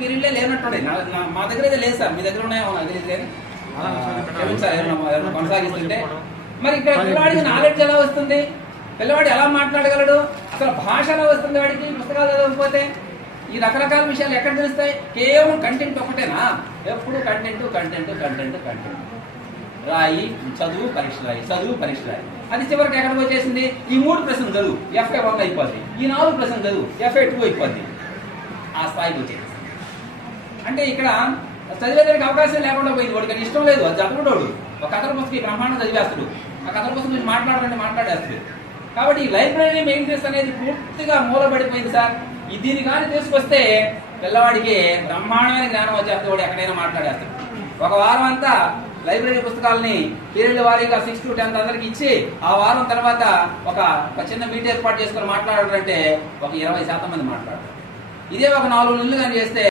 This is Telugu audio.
పీరియడ్లే లేనట్టున్నాయి. మా దగ్గర అయితే లేదు సార్, మీ దగ్గర ఉన్నాయో నాకు తెలియదు కానీ కొనసాగిస్తుంటే మరి ఇక్కడ పిల్లవాడికి నాలెడ్జ్ ఎలా వస్తుంది, పిల్లవాడు ఎలా మాట్లాడగలడు, అసలు భాష ఎలా వస్తుంది వాడికి పుస్తకాలు చదవకపోతే? ఈ రకరకాల విషయాలు ఎక్కడ తెలుస్తాయి? కేవలం కంటెంట్ ఒకటేనా? ఎప్పుడు కంటెంట్ కంటెంట్ కంటెంట్ కంటెంట్, రాయి చదువు పరీక్ష రాయి, చదువు పరీక్ష రాయి. అది చివరికి ఎక్కడికి వచ్చేసింది? ఈ 3 ప్రశ్నలు చదువు FA 1 అయిపోద్ది, ఈ 4 ప్రశ్నలు చదువు FA 2 అయిపోద్ది. ఆ స్థాయికి వచ్చేది. అంటే ఇక్కడ చదివేదానికి అవకాశం లేకుండా పోయింది. వాడికి ఇష్టం లేదు, అది చదువుతాడు. ఒక కథల పుస్తకం బ్రహ్మాండం చదివేస్తాడు, ఆ కథల పుస్తకం నుంచి మాట్లాడాలంటే. కాబట్టి ఈ లైబ్రరీ మెయింటెనెన్స్ అనేది పూర్తిగా మూలపడిపోయింది సార్. దీన్ని కానీ తీసుకొస్తే పిల్లవాడికి బ్రహ్మాండమైన జ్ఞానం వచ్చేస్తే వాడు ఎక్కడైనా మాట్లాడేస్తాడు. ఒక వారం అంతా లైబ్రరీ పుస్తకాలని పీరియడ్ వారీగా 6 to 10 అందరికి ఇచ్చి ఆ వారం తర్వాత ఒక చిన్న మీట్ ఏర్పాటు చేసుకొని మాట్లాడాలంటే ఒక 20% మంది మాట్లాడతారు. ఇదే ఒక 4 నెలలు కానీ చేస్తే